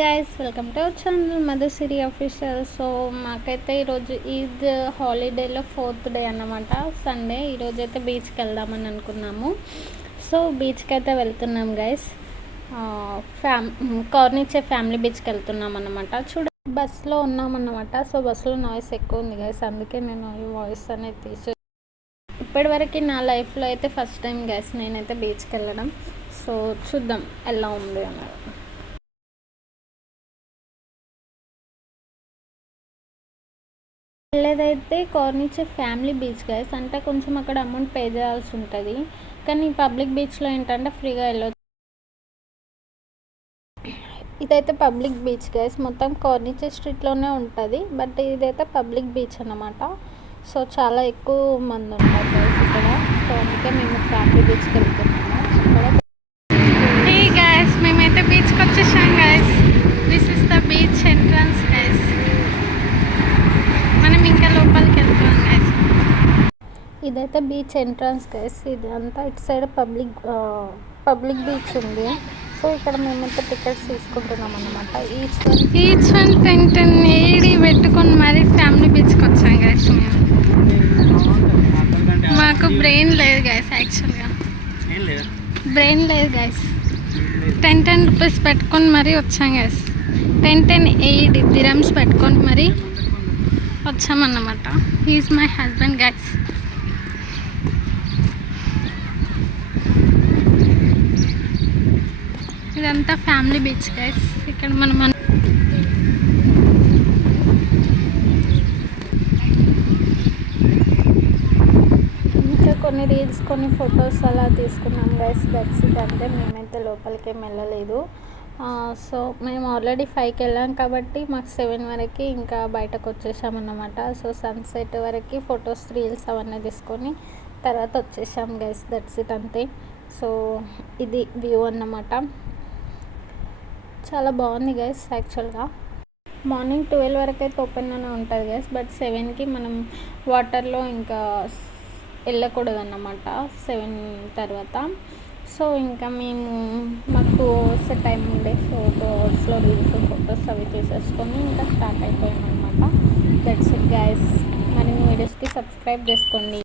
Guys, welcome to our channel Madhusiri official. So మాకైతే ఈరోజు ఈద్ హాలిడేలో 4th డే అన్నమాట, సండే. ఈరోజు అయితే బీచ్కి వెళ్దామని అనుకున్నాము. సో బీచ్కి అయితే వెళ్తున్నాం గైస్. కార్నిచే ఫ్యామిలీ బీచ్కి వెళ్తున్నాం అన్నమాట. బస్సులో ఉన్నామన్నమాట. సో బస్సులో నాయిస్ ఎక్కువ ఉంది గైస్, అందుకే నేను ఈ వాయిస్ అనేది తీసి. ఇప్పటివరకు నా లైఫ్లో అయితే ఫస్ట్ టైం గైస్ నేనైతే బీచ్కి వెళ్ళడం. సో చూద్దాం ఎలా ఉంది అన్నది. వెళ్ళేదైతే కార్నిచే ఫ్యామిలీ బీచ్ గైస్. అంటే కొంచెం అక్కడ అమౌంట్ పే చేయాల్సి ఉంటుంది, కానీ పబ్లిక్ బీచ్లో ఏంటంటే ఫ్రీగా వెళ్ళొచ్చు. ఇదైతే పబ్లిక్ బీచ్ గైస్, మొత్తం కార్నిచే స్ట్రీట్లోనే ఉంటుంది. బట్ ఇదైతే పబ్లిక్ బీచ్ అన్నమాట. సో చాలా ఎక్కువ మంది ఉంటారు గైస్ ఇక్కడ. సో అందుకే మేము ఫ్యామిలీ బీచ్కి వెళ్తున్నాము. హే గైస్, మేమైతే బీచ్కి వచ్చేసాం guys. This is the beach entrance guys. మనం ఇంకా లోపలికి వెళ్తున్నాం గైస్. ఇదైతే బీచ్ ఎంట్రన్స్ గైస్. ఇది అంతా ఇటు సైడ్ పబ్లిక్ బీచ్ ఉంది. సో ఇక్కడ మేమైతే టికెట్స్ తీసుకుంటున్నాం అన్నమాట. ఈచ్ వన్ 10 ఏడి పెట్టుకొని మరీ ఫ్యామిలీ బీచ్కి వచ్చాం గైస్. మేము మాకు బ్రెయిన్ లేదు గైస్, యాక్చువల్గా బ్రెయిన్ లేదు గైస్. 10 రూపీస్ పెట్టుకొని మరీ వచ్చాం గైస్. 8 dirhams పెట్టుకొని మరీ వచ్చామన్నమాట. He is my husband guys. ఇదంతా ఫ్యామిలీ బీచ్ గైస్. ఇక్కడ మనం ఇంకా కొన్ని రీల్స్, కొన్ని ఫొటోస్ అలా తీసుకున్నాం గైస్. That's it. అంటే మేమైతే లోపలికి వెళ్ళలేదు. సో మేము ఆల్రెడీ 5కి వెళ్ళాం కాబట్టి మాకు 7 వరకు ఇంకా బయటకు వచ్చేసామన్నమాట. సో సన్సెట్ వరకు ఫొటోస్, రీల్స్ అవన్నీ తీసుకొని తర్వాత వచ్చేసాం గైస్. దట్స్ ఇట్, అంతే. సో ఇది వ్యూ అన్నమాట. చాలా బాగుంది గైస్. యాక్చువల్గా మార్నింగ్ 12 వరకు అయితే ఓపెన్లోనే ఉంటుంది గైస్. బట్ 7కి మనం వాటర్లో ఇంకా వెళ్ళకూడదు అన్నమాట, 7 తర్వాత. సో ఇంకా మాకు 2 hours టైం ఉండే. సో 2 hours రీల్స్, ఫొటోస్ అవి తీసేసుకొని ఇంకా స్టార్ట్ అయిపోయాం అనమాట. That's it guys. మరిన్ని వీడియోస్కి సబ్స్క్రైబ్ చేసుకోండి.